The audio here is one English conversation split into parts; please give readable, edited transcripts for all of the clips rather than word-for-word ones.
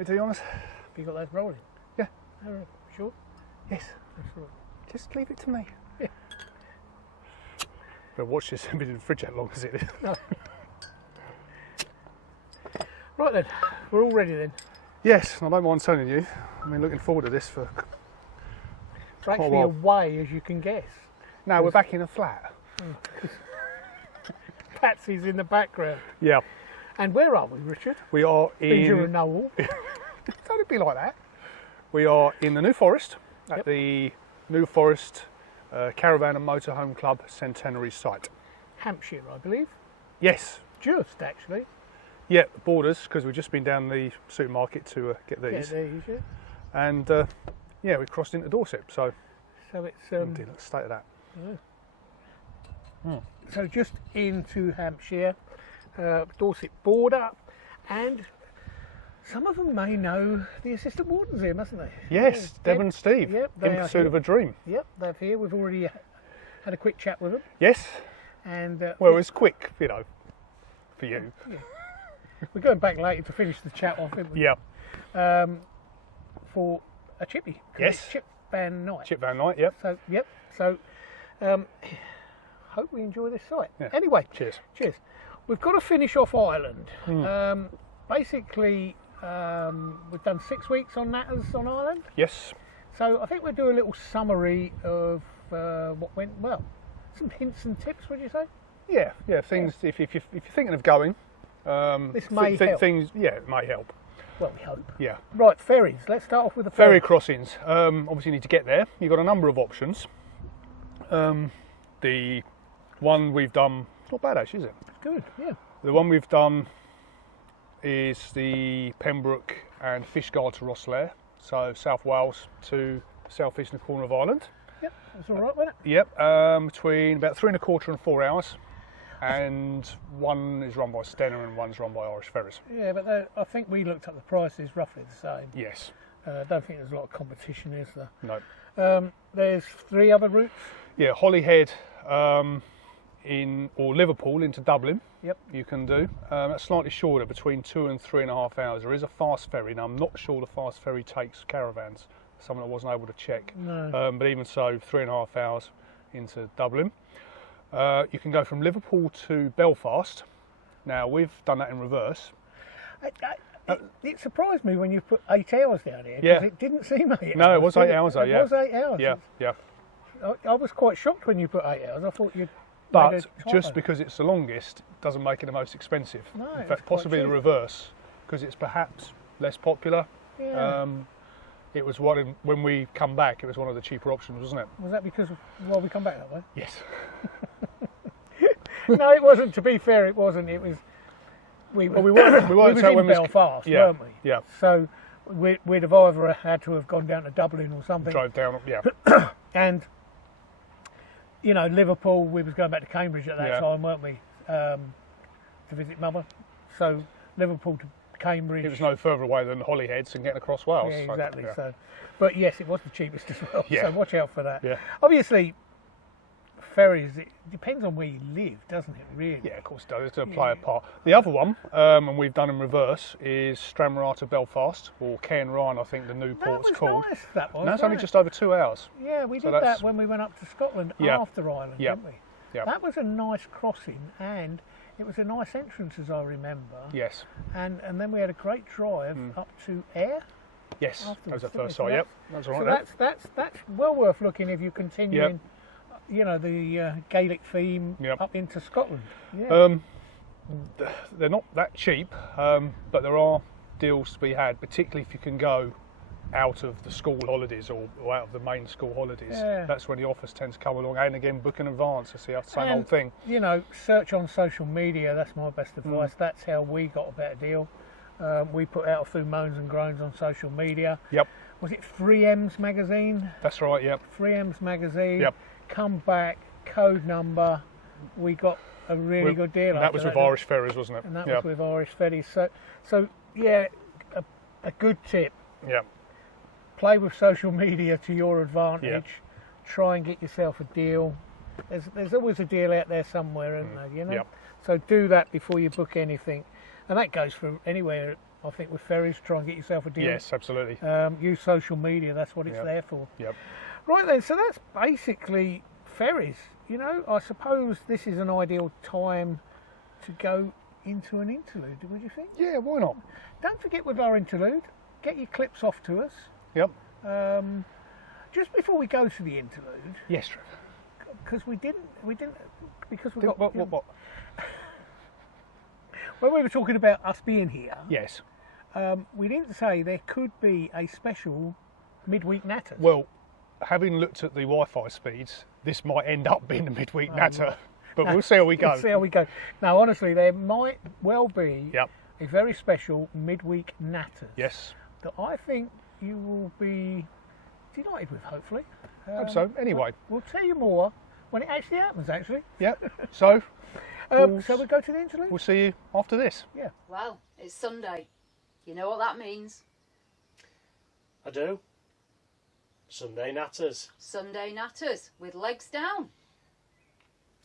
me to be honest. Have you got those rolling? Yeah. Oh, right. Sure? Yes. That's right. Just leave it to me. Yeah. But watch this, been in the fridge that long as it is. No. Right then, we're all ready then. Yes, and I don't mind telling you, I've been looking forward to this for It's quite a actually while. away, as you can guess. No, we're back in a flat. Patsy's in the background. Yeah. And where are we, Richard? We are You're a in... Noel. Don't it be like that? We are in the New Forest, at the New Forest Caravan and Motorhome Club Centenary site. Hampshire, I believe. Yes. Just, actually. Yeah, borders, because we've just been down the supermarket to get Yeah, these. there you go. And yeah, we crossed into Dorset, so So it's indeed, let's state of that. so just into Hampshire, Dorset border, and some of them may know the assistant wardens here, mustn't they? Yes, Yeah, Deb and Steve, Yep, in pursuit of a dream. Yep, they're here. We've already had a quick chat with them, Yes, and well, it's quick, you know, for you. we're going back later to finish the chat off, aren't we? Yeah, For a chippy. 'Cause Yes. it's Chip Van Night. Chip Van Night, yep. So, yep. So, hope we enjoy this site. Yeah. Anyway, Cheers. cheers. We've got to finish off Ireland. Hmm. Basically, we've done 6 weeks on Natters on Ireland. Yes, So I think we'll do a little summary of what went well. Some hints and tips, would you say? yeah, things, if you're thinking of going, This may help. things, yeah, it may help, Well, we hope. yeah. Right, ferries. Let's start off with the Ferry ferry. crossings, obviously you need to get there. You've got a number of options. The one we've done, it's not bad actually, is it? Good, yeah. The one we've done is the Pembroke and Fishguard to Rosslare, so South Wales to the south-eastern corner of Ireland. Yep, that's all right, wasn't it? Yep, between about 3¼ and 4 hours, and one is run by Stena and one's run by Irish Ferries. Yeah, but I think we looked up the prices, roughly the same. Yes, I don't think there's a lot of competition, is there? no. There's 3 other routes. Yeah, Holyhead or Liverpool into Dublin. Yep. You can do. That's slightly shorter, between 2 and 3½ hours. There is a fast ferry. Now, I'm not sure the fast ferry takes caravans. Something I wasn't able to check. No. But even so, 3½ hours into Dublin. You can go from Liverpool to Belfast. Now, we've done that in reverse. It surprised me when you put 8 hours down here. 'Cause Yeah. It didn't seem 8 hours. No, it was did 8 hours though, It yeah. was 8 hours. Yeah, yeah. I was quite shocked when you put 8 hours. I thought you'd. But made a just typo. because it's the longest doesn't make it the most expensive. No, In it's fact, quite possibly the cheap. reverse, because it's perhaps less popular. Yeah. It was when we come back, it was one of the cheaper options, wasn't it? Was that because we come back that way? Yes. No, it wasn't. To be fair, it wasn't. It was. We Well, we weren't we was out in when we Belfast, yeah, weren't we? yeah. So we'd have either had to have gone down to Dublin or something. Drove down, yeah. And you know, Liverpool. We was going back to Cambridge at that Yeah. time, weren't we? To visit Mother. So Liverpool to Cambridge. It was no further away than Holyheads and getting across Wales. Yeah, so, exactly. yeah. So, but yes, it was the cheapest as well. Yeah. So watch out for that. Yeah. Obviously, ferries. It depends on where you live, doesn't it? Really. Yeah, of course it does. It's going to play a part. The other one, and we've done in reverse, is Stranraer to Belfast, or Cairn Ryan, I think the new That port's was called. nice. That was. And that's only wasn't just over 2 hours. it? Yeah, we so did that's- that when we went up to Scotland Yeah. after Ireland, Yeah. didn't we? Yeah. That was a nice crossing, and it was a nice entrance, as I remember. Yes. And then we had a great drive up to Ayr. Yes. That Afterwards, was the didn't we? first So side. Yep. That's all So right. that's well worth looking if you're continuing. You know, the Gaelic theme Yep. up into Scotland. Yeah. They're not that cheap, but there are deals to be had, particularly if you can go out of the school holidays or out of the main school holidays. Yeah. That's when the offers tend to come along, and again book in advance. It's the same And, old thing. You know, search on social media. That's my best advice. That's how we got a better deal. We put out a few moans and groans on social media. Yep. Was it 3M's magazine? That's right. Yep. 3M's magazine. Yep. Come back, code number. We got a really good deal. And that after was with didn't Irish Ferries, wasn't it? And that Yep. was with Irish Ferries. So yeah, a good tip. Yep. Play with social media to your advantage. Try and get yourself a deal. There's always a deal out there somewhere, isn't there? You know. Yep. So do that before you book anything, and that goes for anywhere I think with ferries, try and get yourself a deal. Yes, absolutely. Use social media, that's what it's Yep. there for. Yep. Right then, so that's basically ferries. You know, I suppose this is an ideal time to go into an interlude, would you think? Yeah, why not? Don't forget with our interlude, get your clips off to us. Yep. Just before we go to the interlude, Yes, Trev. because we didn't, because we've What? got, What? when we were talking about us being here, Yes. we didn't say there could be a special midweek natter. Well, having looked at the Wi-Fi speeds, this might end up being a midweek natter, right. but we'll see how we go. Let's see how we go. Now, honestly, there might well be Yep. a very special midweek natters Yes. that I think you will be delighted with, hopefully. Hope so. Anyway. We'll tell you more when it actually happens, actually. Yep. So, So we go to the interlude? we'll see you after this. Yeah. Well, it's Sunday. You know what that means. I do. Sunday Natters. Sunday Natters with legs down.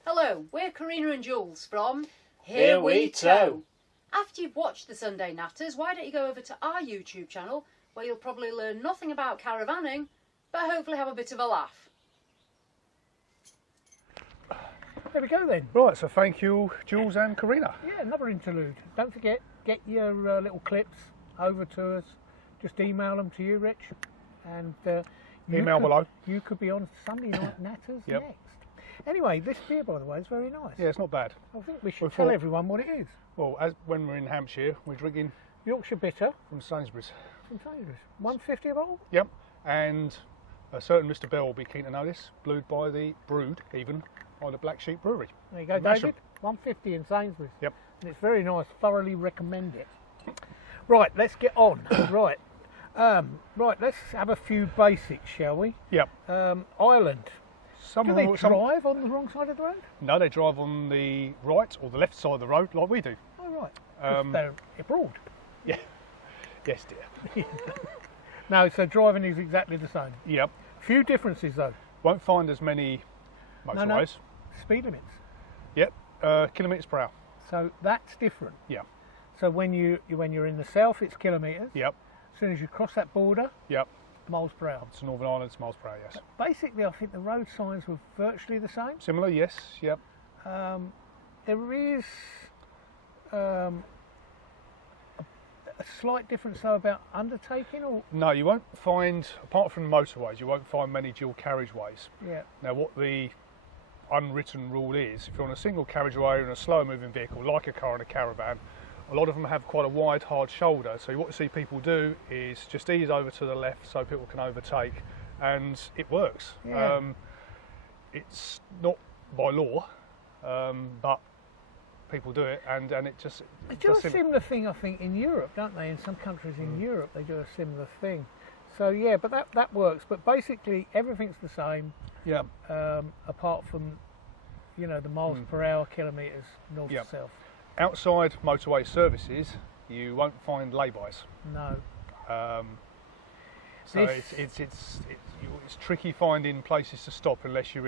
Hello, we're Karina and Jules from Here We Tow. After you've watched the Sunday Natters, why don't you go over to our YouTube channel where you'll probably learn nothing about caravanning, but hopefully have a bit of a laugh. There we go then. Right, so thank you, Jules and Karina. Yeah, another interlude. Don't forget, get your little clips over to us. Just email them to you, Rich. And Email below. You could be on Sunday Night Natters Yep. next. Anyway, this beer, by the way, is very nice. Yeah, it's not bad. I think we should We tell thought- everyone what it is. Well, when we're in Hampshire, we're drinking Yorkshire Bitter from Sainsbury's. from Sainsbury's. £1.50 a bottle? Yep. And a certain Mr. Bell will be keen to know this, brewed by the Black Sheep Brewery. There you go, Masham. David. £1.50 in Sainsbury's. Yep. And it's very nice. Thoroughly recommend it. Right, let's get on. Right. Right, let's have a few basics, shall we? Yep. Ireland. Some Do of they them, drive on the wrong side of the road? no, they drive on the right or the left side of the road, like we do. Oh, right. 'Cause they're abroad. Yeah. Yes, dear. No, so driving is exactly the same. Yep. Few differences, though. Won't find as many motorways. Speed limits. Yep. Kilometres per hour. So that's different. Yeah. So when you're in the south, it's kilometres. Yep. As soon as you cross that border, Yep. miles per hour. It's Northern Ireland, it's miles per hour, yes. Basically, I think the road signs were virtually the same. Similar, yes. Yep. There is a slight difference, though, about undertaking, or No, you won't find, apart from motorways, you won't find many dual carriageways. yeah, Now, what the unwritten rule is, if you're on a single carriageway and a slow moving vehicle, like a car and a caravan, a lot of them have quite a wide, hard shoulder. So what you see people do is just ease over to the left so people can overtake, and it works. Yeah. It's not by law, but people do it, and it just they do does a seem- similar thing, I think, in Europe, don't they? In some countries in Europe, they do a similar thing. So yeah, but that works. But basically, everything's the same, Yeah. apart from the miles per hour, kilometres north Yeah. to south. Outside motorway services, you won't find lay-bys. No. So This- it's tricky finding places to stop unless you're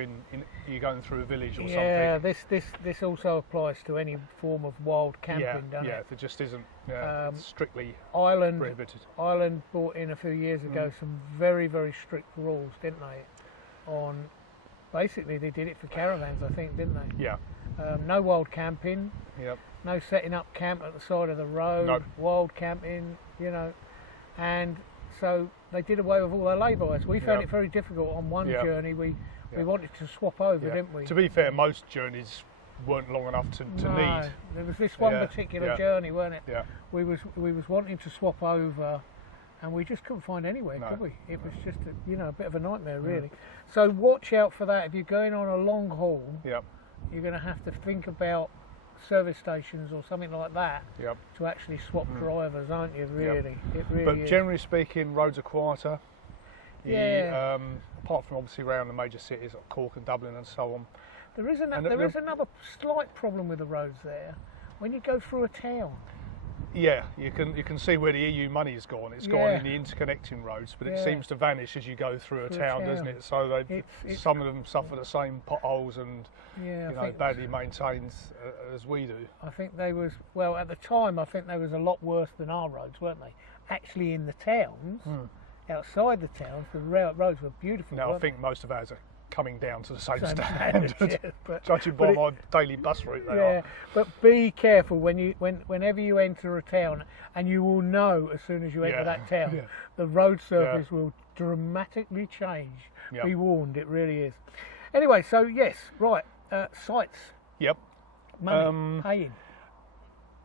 you're going through a village or Yeah, something. this also applies to any form of wild camping, Yeah, doesn't yeah. it? There just isn't. Yeah, it's strictly Ireland prohibited. brought in a few years ago some very, very strict rules, didn't they? On basically they did it for caravans, I think, didn't they? Yeah, No wild camping, yep, no setting up camp at the side of the road, No. wild camping, and so they did away with all their lay-bys. We found Yeah. it very difficult on one Yeah. journey. We Yeah. wanted to swap over, yeah. didn't we? To be fair, most journeys weren't long enough to No, need. there was this one Yeah, particular yeah. journey, weren't it? Yeah, We was wanting to swap over, and we just couldn't find anywhere, No. could we? It was just a bit of a nightmare, really. So watch out for that. If you're going on a long haul, yep, you're going to have to think about service stations or something like that yep. to actually swap drivers, aren't you? Really, it really But is. generally speaking, roads are quieter. Yeah. Apart from obviously around the major cities like Cork and Dublin and so on. There is and another slight problem with the roads there. When you go through a town, Yeah, you can see where the EU money has gone. It's gone in the interconnecting roads, but it seems to vanish as you go through a town, doesn't it? So some of them suffer the same potholes and badly maintained as we do. I think they was, well, at the time I think they was a lot worse than our roads, weren't they? Actually, in the towns, outside the towns, the roads were beautiful. Now I think most of ours are coming down to the same standard. Judging by my daily bus route, they are. But be careful whenever you enter a town, and you will know as soon as you enter that town, the road surface will dramatically change. Be warned, it really is. Anyway, so yes, right, sites. Yep. Money, paying.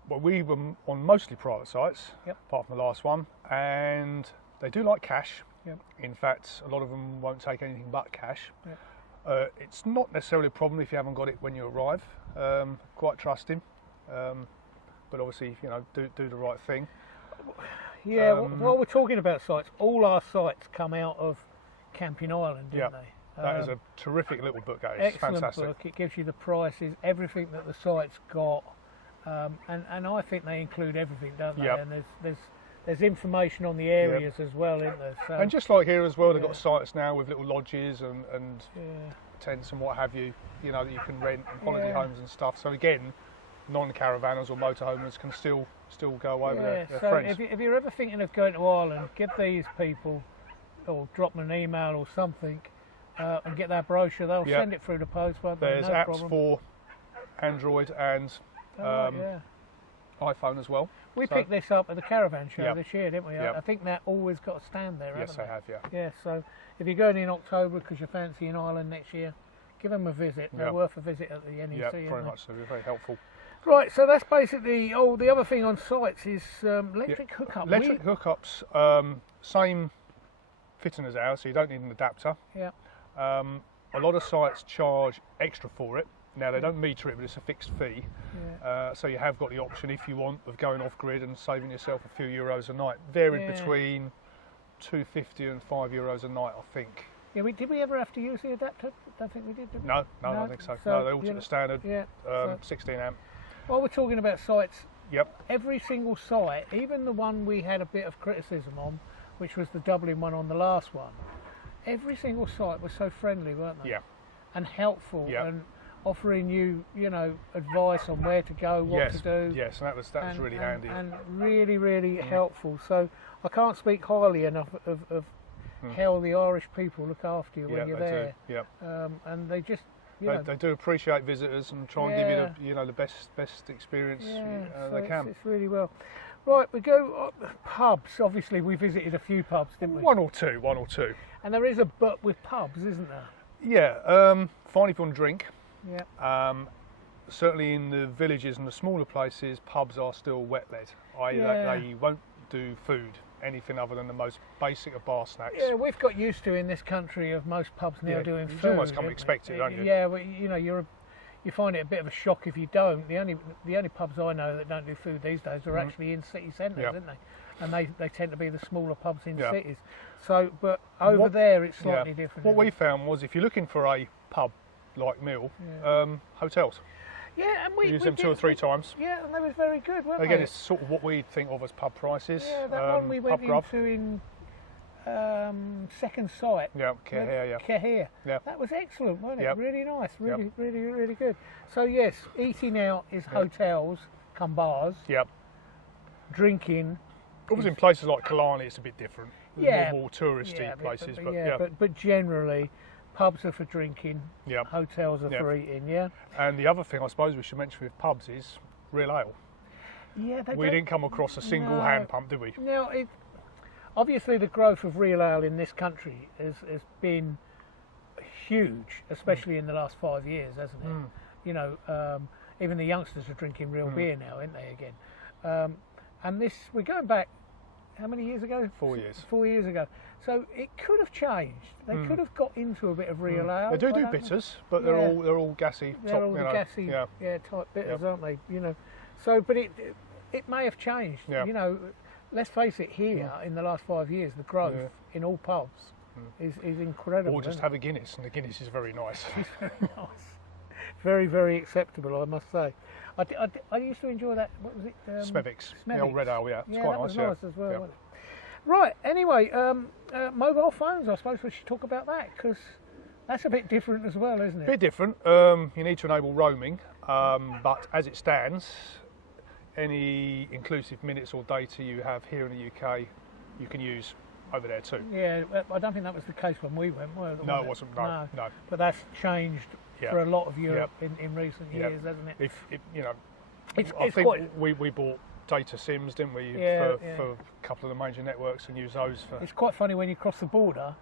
Well, we were on mostly private sites, apart from the last one, and they do like cash. In fact, a lot of them won't take anything but cash. It's not necessarily a problem if you haven't got it when you arrive. Quite trusting, but obviously, do the right thing. Yeah, while we're talking about sites, all our sites come out of Camping Ireland, didn't they? That is a terrific little book, it's excellent fantastic. book. It gives you the prices, everything that the site's got, and I think they include everything, don't they? And there's information on the areas as well, isn't there? So, and just like here as well, they've got sites now with little lodges and tents and what have you, that you can rent, and holiday homes and stuff. So again, non-caravanners or motorhomes can still go over their so friends. if you're ever thinking of going to Ireland, give these people, or drop them an email or something, and get their brochure. They'll send it through the post, won't they? There's no apps problem. for Android and iPhone as well. We picked this up at the Caravan show this year, didn't we? Yep. I think that always got a stand there, Yes, they have, Yeah, so if you're going in October because you're fancying Ireland next year, give them a visit. They're worth a visit at the NEC. Yeah, very much so. They're very helpful. Right, so that's basically, the other thing on sites is electric hookup. Electric hookups, same fitting as ours, so you don't need an adapter. Yeah. A lot of sites charge extra for it. Now, they don't meter it, but it's a fixed fee. So you have got the option, if you want, of going off-grid and saving yourself a few euros a night. Varied between €2.50 and €5 a night, I think. Yeah, did we ever have to use the adapter? Don't think we did, did we? No, I don't think so. No, they're all to the standard 16 amp. While we're talking about sites, every single site, even the one we had a bit of criticism on, which was the Dublin one on the last one, every single site was so friendly, weren't they? Yeah. And helpful and offering you, advice on where to go, what to do. Yes, and that was really handy. And really, really helpful. So I can't speak highly enough of how the Irish people look after you when you're there. And they just, they do appreciate visitors and try and give you the best experience they can. It's really well. Right, we go pubs. Obviously, we visited a few pubs, didn't we? One or two. And there is a but with pubs, isn't there? Yeah, fine if you want to drink. Yeah. Certainly in the villages and the smaller places, pubs are still wet-led. They won't do food, anything other than the most basic of bar snacks. Yeah, we've got used to in this country of most pubs now doing food. You almost come to expect it, don't you? Yeah, well, you find it a bit of a shock if you don't. The only pubs I know that don't do food these days are actually in city centres, aren't they? And they tend to be the smaller pubs in cities. So, but over there it's slightly different. What we found was if you're looking for a pub-like meal, hotels. Yeah, and we used them 2 or 3 times. Yeah, and they were very good, weren't they? Again, it's sort of what we think of as pub prices. Yeah, that one we went into in second site. Yeah, Cahir, Cahir. Yeah. That was excellent, wasn't it? Yep. Really nice, really good. So yes, eating out is hotels, come bars. Yep. Drinking. Obviously, in places like Killarney, it's a bit different. More touristy places, but generally, pubs are for drinking. Yep. Hotels are for eating. Yeah. And the other thing I suppose we should mention with pubs is real ale. Yeah, we didn't come across a single hand pump, did we? No, obviously the growth of real ale in this country has been huge, especially in the last 5 years, hasn't it? Even the youngsters are drinking real beer now, aren't they, again? And we're going back, how many years ago? 4 years. 4 years ago. So it could have changed. They could have got into a bit of real ale. They do bitters, but they're all gassy. They're all gassy, type bitters, aren't they? So, but it may have changed. Yeah. Let's face it. Here in the last 5 years, the growth in all pubs is incredible. Or just have a Guinness, and the Guinness is very nice. It's very nice. Very, very acceptable, I must say. I used to enjoy that. What was it? Smevix, the old red ale, yeah. It's Yeah, quite that nice, was yeah. nice as well. Yeah. Wasn't it? Right. Anyway, mobile phones. I suppose we should talk about that because that's a bit different as well, isn't it? Bit different. You need to enable roaming, but as it stands, any inclusive minutes or data you have here in the UK, you can use over there too. Yeah, I don't think that was the case when we went. No, it wasn't. No. But that's changed Yeah. for a lot of Europe in recent Yeah. years, hasn't it? If you know, It's I think quite- we bought data SIMs, didn't we, Yeah, for a couple of the major networks and use those for. It's quite funny when you cross the border.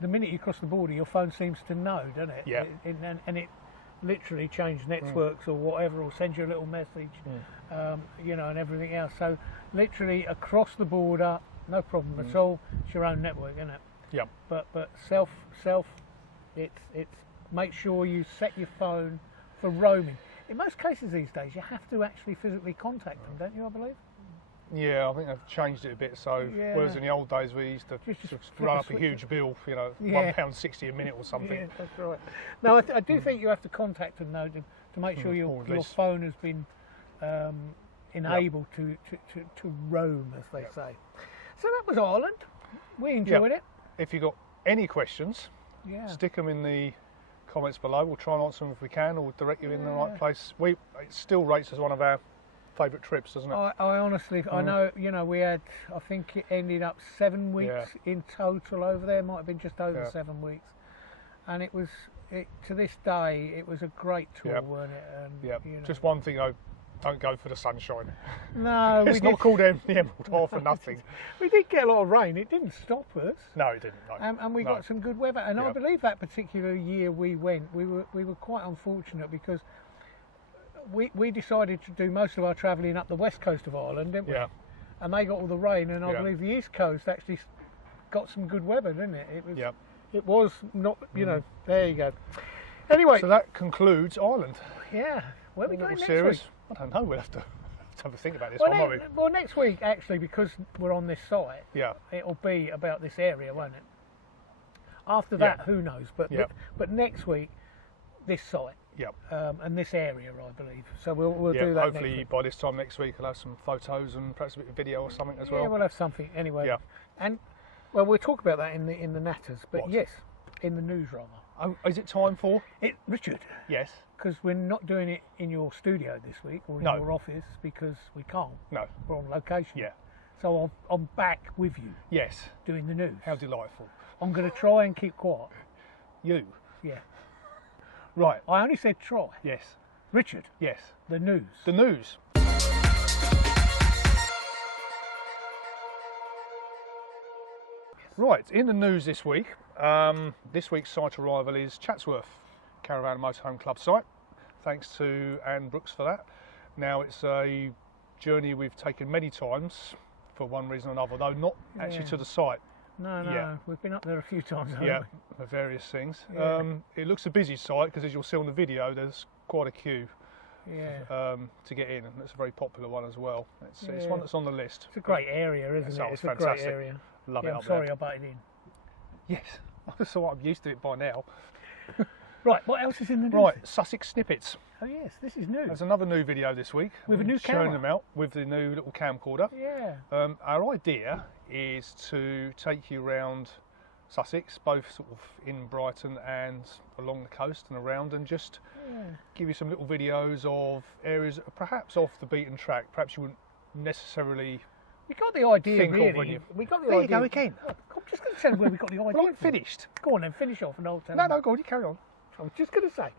The minute you cross the border, your phone seems to know, doesn't it? Yeah. And it literally changes networks or whatever, or sends you a little message, you know, and everything else. So literally across the border, no problem at all. It's your own network, isn't it? Yeah. But self, it's make sure you set your phone for roaming. In most cases these days, you have to actually physically contact them, don't you? I believe. Yeah, I think they've changed it a bit. So Yeah. whereas in the old days we used to Just sort of flip run a up a switch. huge bill, you know, Yeah. £1.60 a minute or something. Yeah, that's right. No, I do think you have to contact them though to make sure or your at least- phone has been enabled to roam, as they say. So that was Ireland. We enjoyed it. If you've got any questions, Yeah. stick them in the comments below. We'll try and answer them if we can, or direct you in the right place. It still rates as one of our favourite trips, doesn't it? I honestly, I know, you know, we had, I think it ended up 7 weeks in total over there. Might have been just over 7 weeks, and it was, to this day, it was a great tour, weren't it? And, Yeah. you know, Just one thing though, don't go for the sunshine. no, It's not called the Emerald Half for nothing. we did get a lot of rain. It didn't stop us. No, it didn't. No. And we No. got some good weather, and I Yeah. believe that particular year we went, we were quite unfortunate because we decided to do most of our travelling up the west coast of Ireland, didn't we? Yeah. And they got all the rain, and I Yeah. believe the east coast actually got some good weather, didn't it? It was. Yeah. It was not, you know. There you go. Anyway, So that concludes Ireland. yeah. Where are we A going little next series. week? I don't know. We'll have to have a think about this Well, one, won't we? well, next week actually, because we're on this site, Yeah. it'll be about this area, won't it? After Yeah. that, who knows? But Yeah. but next week, this site. Yeah. And this area, I believe. So we'll Yeah. do that. Hopefully next week. by this time next week, I'll have some photos and perhaps a bit of video or something as Yeah, well. we'll have something anyway. Yeah. And well, we'll talk about that in the Natters. But What? yes, in the news rather. Oh, is it time for? Richard, Yes. because we're not doing it in your studio this week or in No. your office because we can't. No. We're on location. Yeah. So I'm back with you Yes. doing the news. How delightful. I'm going to try and keep quiet. You. Yeah. Right. I only said try. Yes. Richard, Yes. the news. The news. Right, in the news this week, this week's site arrival is Chatsworth Caravan Motorhome Club site. Thanks to Anne Brooks for that. Now it's a journey we've taken many times for one reason or another, though not actually Yeah. to the site. No, Yeah. we've been up there a few times. haven't Yeah, we? for various things. Yeah. It looks a busy site because, as you'll see on the video, there's quite a queue Yeah. to get in, and it's a very popular one as well. It's Yeah. one that's on the list. It's a great area, isn't It it? sounds It's a fantastic. great area. Love Yeah, it I'm up sorry there. I butted in. Yes, that's all right. I'm used to it by now. Right, what else is in the news? Right, Sussex Snippets. Oh yes, this is new. There's another new video this week. With a new showing camera. them out with the new little camcorder. Yeah. Our idea is to take you around Sussex, both sort of in Brighton and along the coast and around, and just give you some little videos of areas that are perhaps off the beaten track. Perhaps you wouldn't necessarily. We got the idea Think of really. when you- We got the There you idea. go again. I'm just going to tell you where we got the idea. Well, I'm from. finished. Go on then, finish off and I'll tell No, you. no, go on, you carry on. I was just going to say,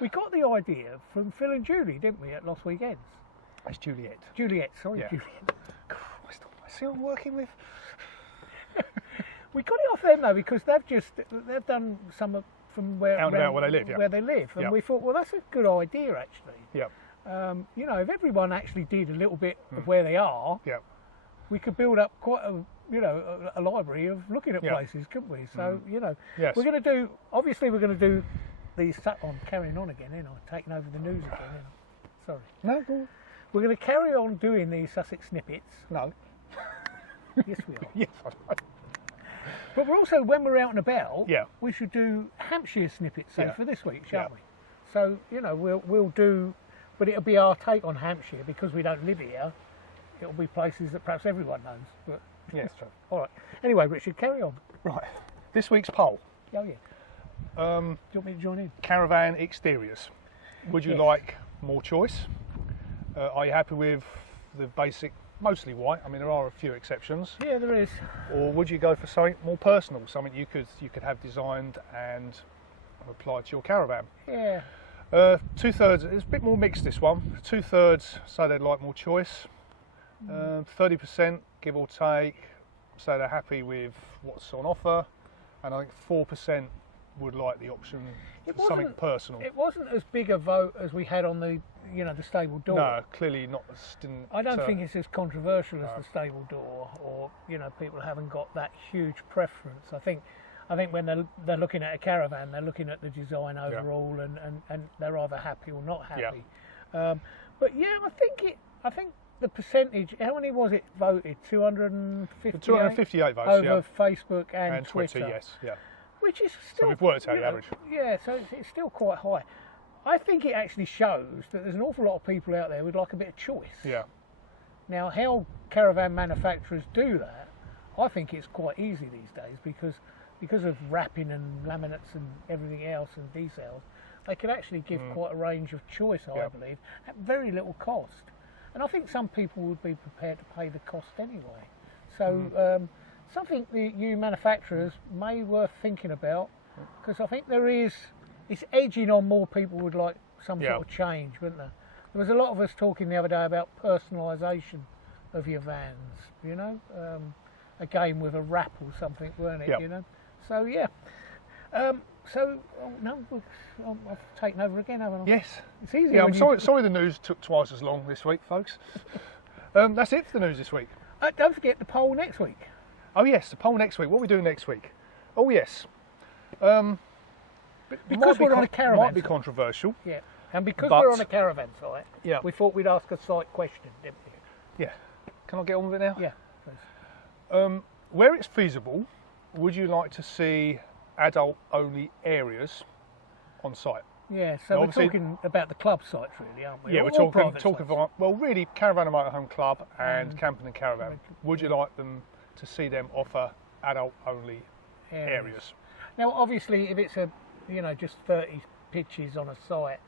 we got the idea from Phil and Julie, didn't we, at Lost Weekends? That's Juliet. Juliet, sorry, Yeah. Juliet. Christ, I see who I'm working with. We got it off them though because they've done some from where Out and about around where they live, yeah. where they live, and Yeah. we thought, well, that's a good idea actually. Yeah, You know, if everyone actually did a little bit of where they are, yeah, we could build up quite a library of looking at Yeah. places, couldn't we? So Yes. we're going to do. Obviously, we're going to do these. I'm carrying on again, ain't I? Taking over the news again. Ain't I? Sorry. No, go on. We're going to carry on doing these Sussex snippets. No. Yes, we are. Yes, I know. But we're also, when we're out and about, Yeah. we should do Hampshire snippets, say, Yeah. for this week, shan't Yeah. we? So we'll do, but it'll be our take on Hampshire because we don't live here. It'll be places that perhaps everyone knows. But Yeah, that's true. all right. Anyway, Richard, carry on. Right. This week's poll. Oh yeah. Do you want me to join in? Caravan exteriors. Would you Yes. like more choice? Are you happy with the basic, mostly white? I mean, there are a few exceptions. Yeah, there is. Or would you go for something more personal, something you could have designed and applied to your caravan? Yeah. 2/3. It's a bit more mixed, this one. 2/3 say they'd like more choice. 30%, give or take, say they're happy with what's on offer, and I think 4% would like the option It for something wasn't- personal. It wasn't as big a vote as we had on the the stable door. No, clearly not. Didn't, I don't think it's as controversial as No. the stable door, or people haven't got that huge preference. I think when they're looking at a caravan, they're looking at the design overall, and they're either happy or not happy. But yeah, I think the percentage. How many was it voted? 258. 258 votes, over yeah. Facebook and, And Twitter, yes, yeah. which is still. we've worked out the average. Yeah, so it's still quite high. I think it actually shows that there's an awful lot of people out there who'd like a bit of choice. Yeah. Now, how caravan manufacturers do that, I think it's quite easy these days because of wrapping and laminates and everything else and decals, they could actually give quite a range of choice, I believe, at very little cost. And I think some people would be prepared to pay the cost anyway. So something that you manufacturers may be worth thinking about, because I think it's edging on more people would like some sort of change, wouldn't there? There was a lot of us talking the other day about personalisation of your vans, again with a wrap or something, weren't it, So yeah. I've taken over again, haven't I? Yes. It's easy. Yeah, I'm sorry the news took twice as long this week, folks. That's it for the news this week. Don't forget the poll next week. Oh yes, the poll next week. What are we doing next week? Oh yes. Because we're on a caravan might be site. controversial. Yeah, and because But- we're on a caravan site, Yeah. we thought we'd ask a site question, didn't we? Yeah. Can I get on with it now? Yeah. please. Where it's feasible, would you like to see adult-only areas on site? Yeah, Now, so we're obviously- talking about the club sites, really, aren't we? Yeah, Or we're talking private talking sites. about, well, really, Caravan and Motorhome Club and Camping and Caravan. Would you like them to see them offer adult-only areas? Now, obviously, if it's just 30 pitches on a site,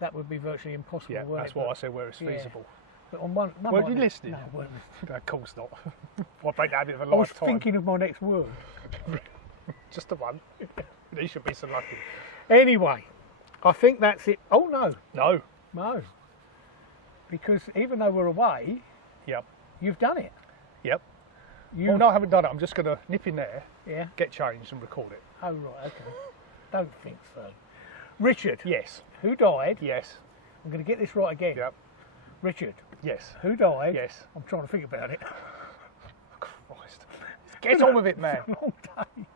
that would be virtually impossible. Yeah, wouldn't that's it? what I But- said, where it's yeah. feasible. But on one Were might you be- listening? No, I weren't listening. No, of course not. I'll break that bit of a I was lifetime. thinking of my next word. Just the one. You should be so lucky. Anyway, I think that's it. Oh no, No. because even though we're away, Yep. you've done it. Yep. You, Well, no, I haven't done it. I'm just going to nip in there, Yeah. get changed and record it. Oh right. Okay. Don't think so. Richard, Yes. who died? Yes. I'm going to get this right again. Yep. Richard, Yes. who died? Yes. I'm trying to think about it. Christ. Get on with it, man. Long day.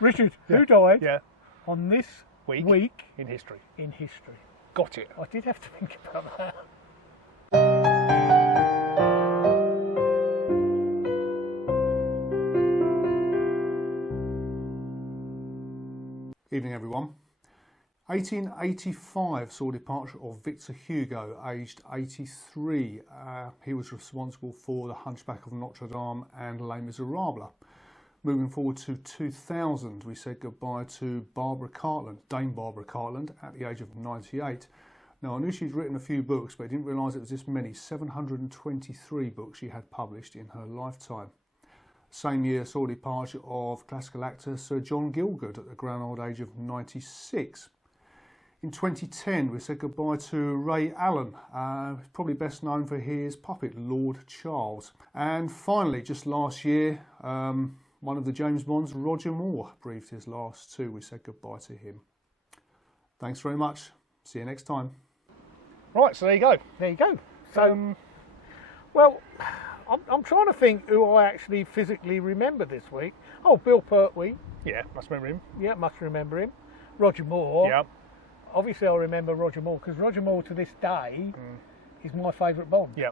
Richard, who died Yeah. on this Week. week In history. in history? Got it. I did have to think about that. Evening, everyone. 1885 saw departure of Victor Hugo, aged 83. He was responsible for The Hunchback of Notre Dame and Les Miserables. Moving forward to 2000, we said goodbye to Barbara Cartland, Dame Barbara Cartland, at the age of 98. Now, I knew she'd written a few books, but I didn't realise it was this many, 723 books she had published in her lifetime. Same year saw the departure of classical actor Sir John Gielgud at the grand old age of 96. In 2010, we said goodbye to Ray Allen, probably best known for his puppet, Lord Charles. And finally, just last year, one of the James Bonds, Roger Moore, breathed his last too. We said goodbye to him. Thanks very much. See you next time. Right, so there you go. There you go. So, well, I'm trying to think who I actually physically remember this week. Oh, Bill Pertwee. Yeah, must remember him. Yeah, must remember him. Roger Moore. Yeah. Obviously, I remember Roger Moore because Roger Moore to this day is my favourite Bond. Yeah.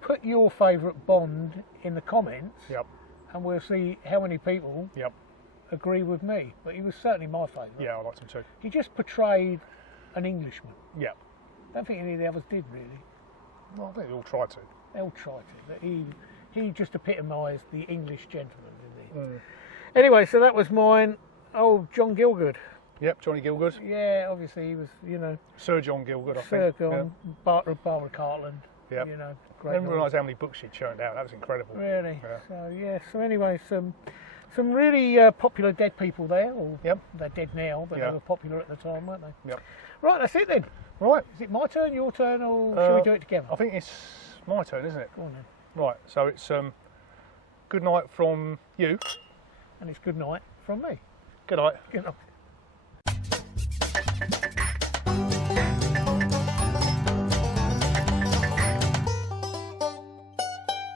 Put your favourite Bond in the comments, Yep. and we'll see how many people Yep. agree with me. But he was certainly my favourite. Yeah, I liked him too. He just portrayed an Englishman. Yeah. I don't think any of the others did really. Well, I think they all try to. They all tried to, but he just epitomised the English gentleman, didn't he? Mm. Anyway, so that was mine. Oh, John Gielgud. Yep, Johnny Gielgud. Yeah, obviously he was, you know, Sir John Gielgud, I Sir think. John, Barbara Cartland. Yep. You know, I great. didn't realise how many books she churned out. That was incredible. Really? Yeah. So yeah. So anyway, some really popular dead people there. Or Yep. They're dead now, but Yeah. they were popular at the time, weren't they? Yep. Right, that's it then. Right. Is it my turn, your turn, or shall we do it together? I think it's my turn, isn't it? Go on then. Right. So it's good night from you. And it's good night from me. Good night. Good night.